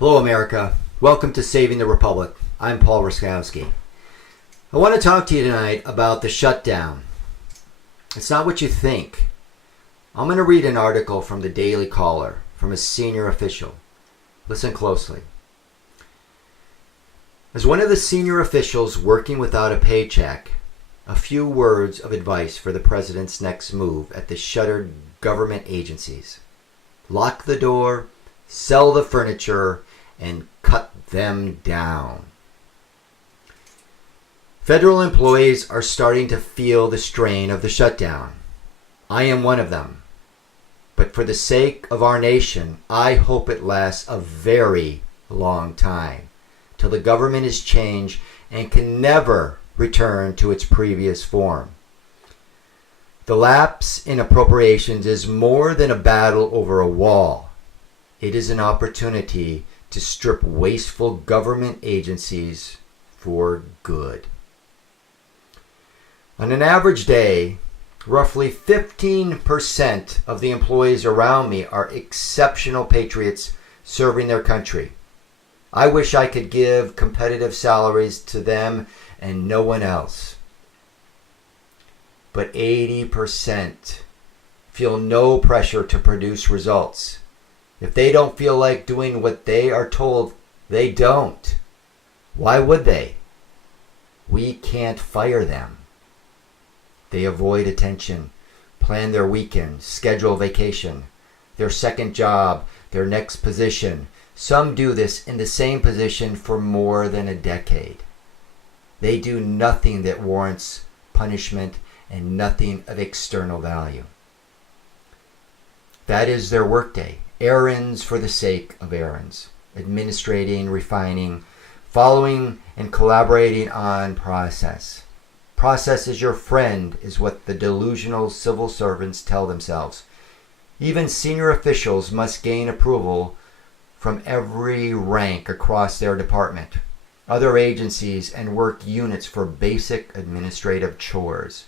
Hello, America. Welcome to Saving the Republic. I'm Paul Ruskowski. I want to talk to you tonight about the shutdown. It's not what you think. I'm going to read an article from the Daily Caller from a senior official. Listen closely. As one of the senior officials working without a paycheck, a few words of advice for the president's next move at the shuttered government agencies. Lock the door, sell the furniture, and cut them down. Federal employees are starting to feel the strain of the shutdown. I am one of them. But for the sake of our nation, I hope it lasts a very long time, till the government is changed and can never return to its previous form. The lapse in appropriations is more than a battle over a wall. It is an opportunity to strip wasteful government agencies for good. On an average day, roughly 15% of the employees around me are exceptional patriots serving their country. I wish I could give competitive salaries to them and no one else. But 80% feel no pressure to produce results. If they don't feel like doing what they are told, they don't. Why would they? We can't fire them. They avoid attention, plan their weekend, schedule vacation, their second job, their next position. Some do this in the same position for more than a decade. They do nothing that warrants punishment and nothing of external value. That is their workday. Errands for the sake of errands. Administrating, refining, following, and collaborating on process. Process is your friend, is what the delusional civil servants tell themselves. Even senior officials must gain approval from every rank across their department, other agencies, and work units for basic administrative chores.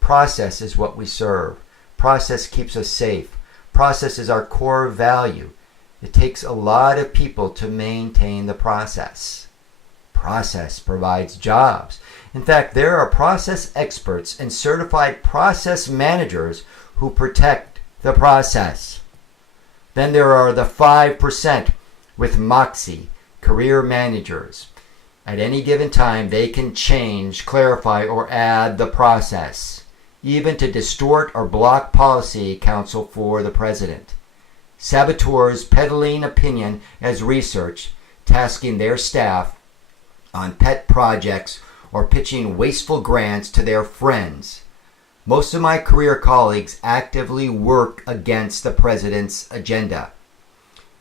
Process is what we serve. Process keeps us safe. Process is our core value. It takes a lot of people to maintain the process. Process provides jobs. In fact, there are process experts and certified process managers who protect the process. Then there are the 5% with moxie, career managers. At any given time, they can change, clarify, or add the process, even to distort or block policy counsel for the president. Saboteurs peddling opinion as research, tasking their staff on pet projects or pitching wasteful grants to their friends. Most of my career colleagues actively work against the president's agenda.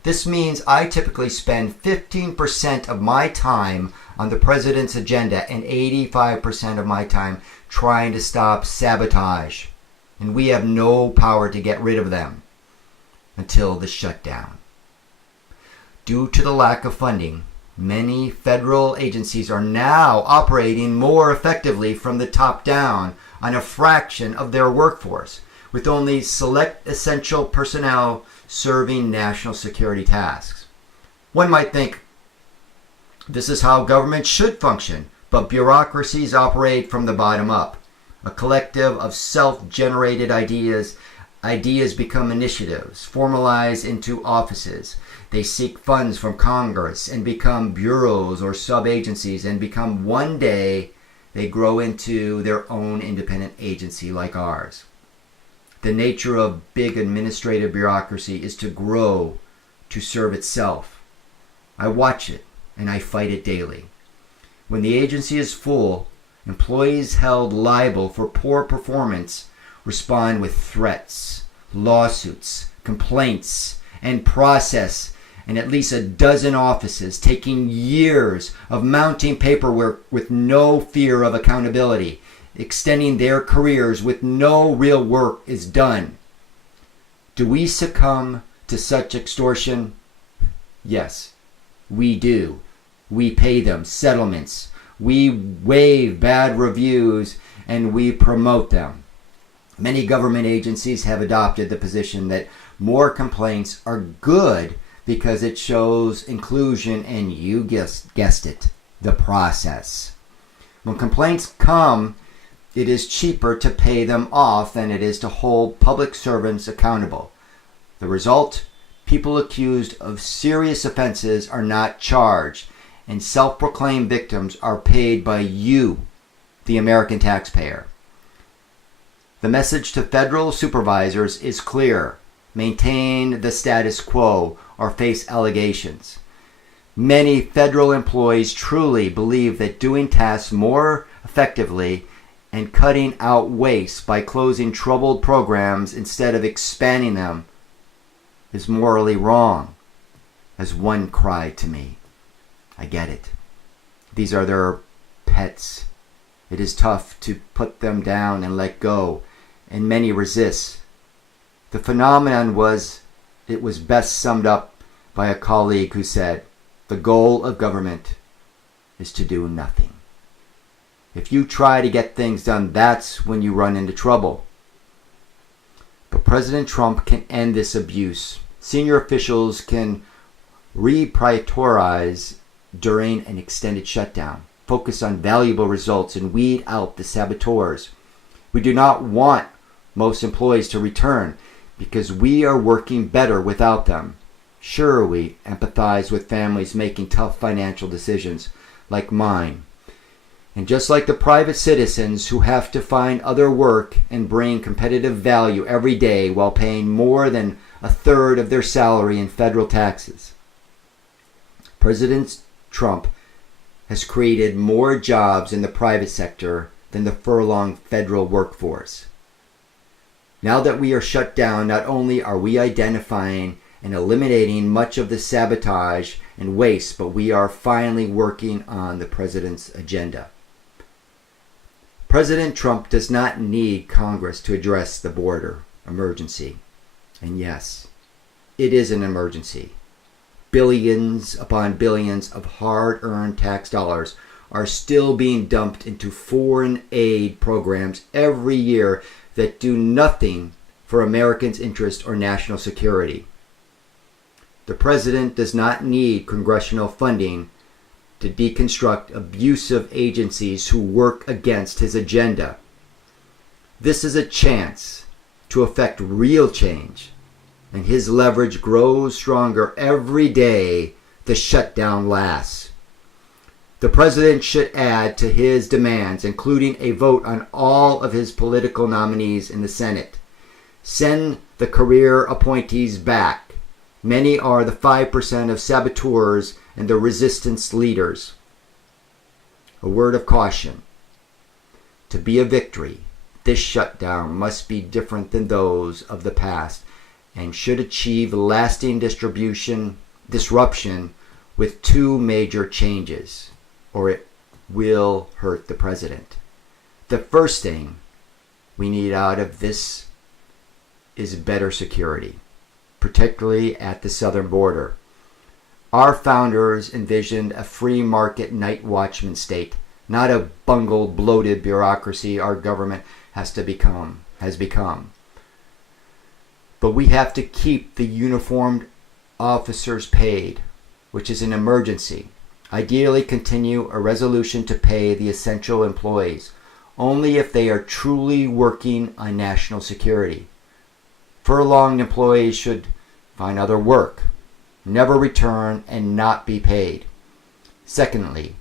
This means I typically spend 15% of my time on the president's agenda and 85% of my time trying to stop sabotage. And we have no power to get rid of them until the shutdown. Due to the lack of funding, many federal agencies are now operating more effectively from the top down on a fraction of their workforce, with only select essential personnel serving national security tasks. One might think this is how government should function, but bureaucracies operate from the bottom up. A collective of self-generated ideas. Ideas become initiatives, formalize into offices. They seek funds from Congress and become bureaus or sub-agencies and become one day they grow into their own independent agency like ours. The nature of big administrative bureaucracy is to grow, to serve itself. I watch it and I fight it daily. When the agency is full, employees held liable for poor performance respond with threats, lawsuits, complaints, and process in at least a dozen offices, taking years of mounting paperwork with no fear of accountability, extending their careers with no real work is done. Do we succumb to such extortion? Yes, we do. We pay them settlements. We waive bad reviews and we promote them. Many government agencies have adopted the position that more complaints are good because it shows inclusion and, you guessed it, the process. When complaints come, it is cheaper to pay them off than it is to hold public servants accountable. The result? People accused of serious offenses are not charged, and self-proclaimed victims are paid by you, the American taxpayer. The message to federal supervisors is clear: maintain the status quo or face allegations. Many federal employees truly believe that doing tasks more effectively and cutting out waste by closing troubled programs instead of expanding them is morally wrong, as one cried to me. I get it. These are their pets. It is tough to put them down and let go, and many resist. The phenomenon was best summed up by a colleague who said, "The goal of government is to do nothing." If you try to get things done, that's when you run into trouble. But President Trump can end this abuse. Senior officials can reprioritize during an extended shutdown, focus on valuable results, and weed out the saboteurs. We do not want most employees to return because we are working better without them. Sure, we empathize with families making tough financial decisions like mine. And just like the private citizens who have to find other work and bring competitive value every day while paying more than a third of their salary in federal taxes. President Trump has created more jobs in the private sector than the furlong federal workforce. Now that we are shut down, not only are we identifying and eliminating much of the sabotage and waste, but we are finally working on the president's agenda. President Trump does not need Congress to address the border emergency. And yes, it is an emergency. Billions upon billions of hard-earned tax dollars are still being dumped into foreign aid programs every year that do nothing for Americans' interest or national security. The president does not need congressional funding to deconstruct abusive agencies who work against his agenda. This is a chance to effect real change, and his leverage grows stronger every day the shutdown lasts. The president should add to his demands, including a vote on all of his political nominees in the Senate. Send the career appointees back. Many are the 5% of saboteurs and the resistance leaders. A word of caution. To be a victory, this shutdown must be different than those of the past and should achieve lasting disruption with two major changes, or it will hurt the president. The first thing we need out of this is better security, particularly at the southern border. Our founders envisioned a free market night watchman state, not a bungled, bloated bureaucracy our government has become. But we have to keep the uniformed officers paid, which is an emergency. Ideally, continue a resolution to pay the essential employees, only if they are truly working on national security. Furlonged employees should find other work, never return, and not be paid. Secondly,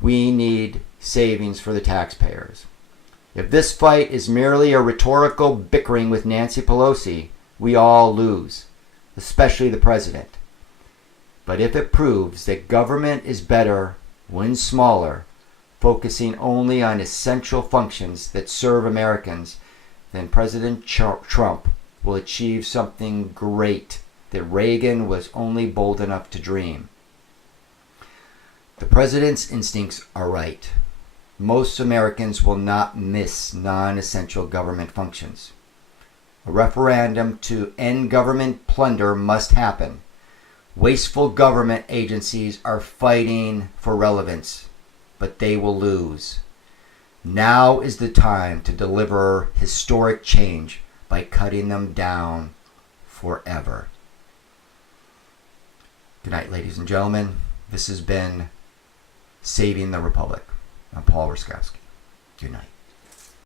we need savings for the taxpayers. If this fight is merely a rhetorical bickering with Nancy Pelosi, we all lose, especially the president. But if it proves that government is better when smaller, focusing only on essential functions that serve Americans, then President Trump will achieve something great that Reagan was only bold enough to dream. The president's instincts are right. Most Americans will not miss non-essential government functions. A referendum to end government plunder must happen. Wasteful government agencies are fighting for relevance, but they will lose. Now is the time to deliver historic change by cutting them down forever. Good night, ladies and gentlemen. This has been Saving the Republic. I'm Paul Ruskowski. Good night.